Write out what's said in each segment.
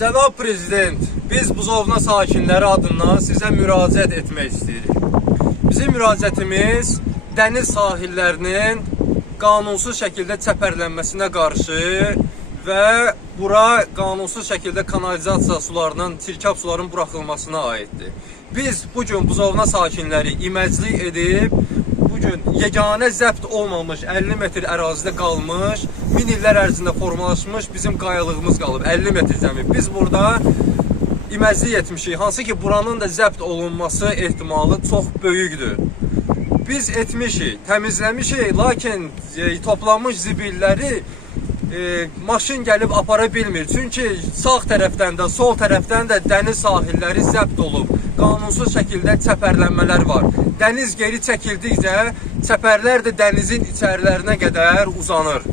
Cənab Prezident, biz Buzovna sakinləri adından sizə müraciət etmək istəyirik. Bizim müraciətimiz dəniz sahillərinin qanunsuz şəkildə çəpərlənməsinə qarşı və bura qanunsuz şəkildə kanalizasiya sularının, çirkab suların buraxılmasına aiddir. Biz bugün Buzovna sakinləri iməclik edib, bugün yeganə zəbt olmamış 50 metr ərazidə qalmış, 1000 illər ərzində formalaşmış bizim qayalığımız qalıb, 50 metr zəmin. Biz burada iməclik etmişik, hansı ki buranın da zəbt olunması ehtimalı çox böyükdür. Biz etmişik, təmizləmişik, lakin toplanmış zibilləri maşın gəlib apara bilmir. Çünki sağ tərəfdən də, sol tərəfdən də dəniz sahilləri zəbt olub. Qanunsuz şəkildə çəpərlənmələr var. Dəniz geri çəkildikcə çəpərlər də dənizin içərilərinə qədər uzanır.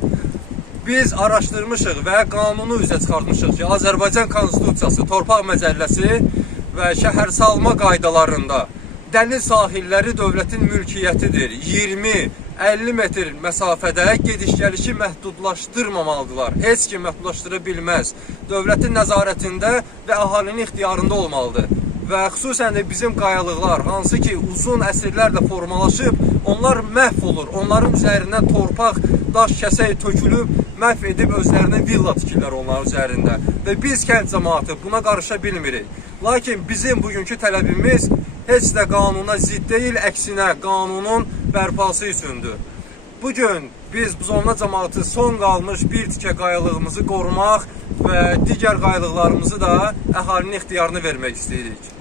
Biz araşdırmışıq və qanunu üzə çıxartmışıq ki, Azərbaycan Konstitusiyası, Torpaq Məcəlləsi və şəhərsalma qaydalarında dəniz sahilləri dövlətin mülkiyyətidir. 20-50 metr məsafədə gediş-gəlişi məhdudlaşdırmamalıdırlar. Heç kim məhdudlaşdıra bilməz. Dövlətin nəzarətində və əhalinin ixtiyarında olmalıdır. Və xüsusən də bizim qayalıqlar, hansı ki uzun əsrlərlə formalaşıb, onlar məhv olur. Onların üzərindən torpaq, daş, kəsək tökülüb, məhv edib özlərinə villa tikirlər onların üzərində. Və biz kənd cəmaatı buna qarışa bilmirik. Lakin bizim bugünkü tələbimiz heç də qanuna zidd deyil, əksinə qanunun bərpası üçündür. Bugün biz Buzovna cəmaatı son qalmış bir tikə qayalığımızı qorumaq və digər qayalıqlarımızı da əhalinin ixtiyarını vermək istəyirik.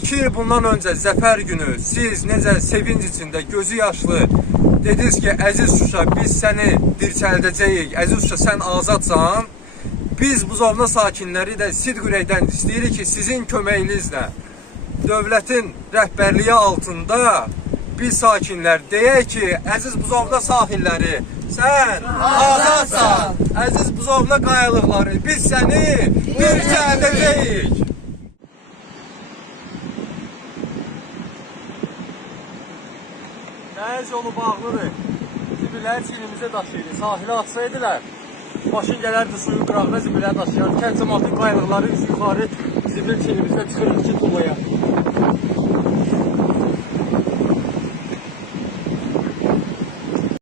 2 il bundan öncə Zəfər günü siz necə sevinc içində, gözü yaşlı dediniz ki, əziz Şuşa, biz səni dirçəldəcəyik, əziz Şuşa, sən azadsan. Biz Buzovna sakinləri də sidq ürəkdən istəyirik ki, sizin köməyinizlə dövlətin rəhbərliyi altında biz sakinlər deyək ki, əziz Buzovna sahilləri, sən azadsan, əziz Buzovna qayalıqları, biz səni dirçəldəcəyik. Dəniz yolu bağlıdır. Zibilləri çiynimizə daşıyırıq. Sahilə atsaydılar, maşın gələrdi suyun qırağına zibilləri daşıyardı. Kənd cəmaatın qayalıqları yuxarı zibil çiynimizdə çıxırıq ki, dolaya.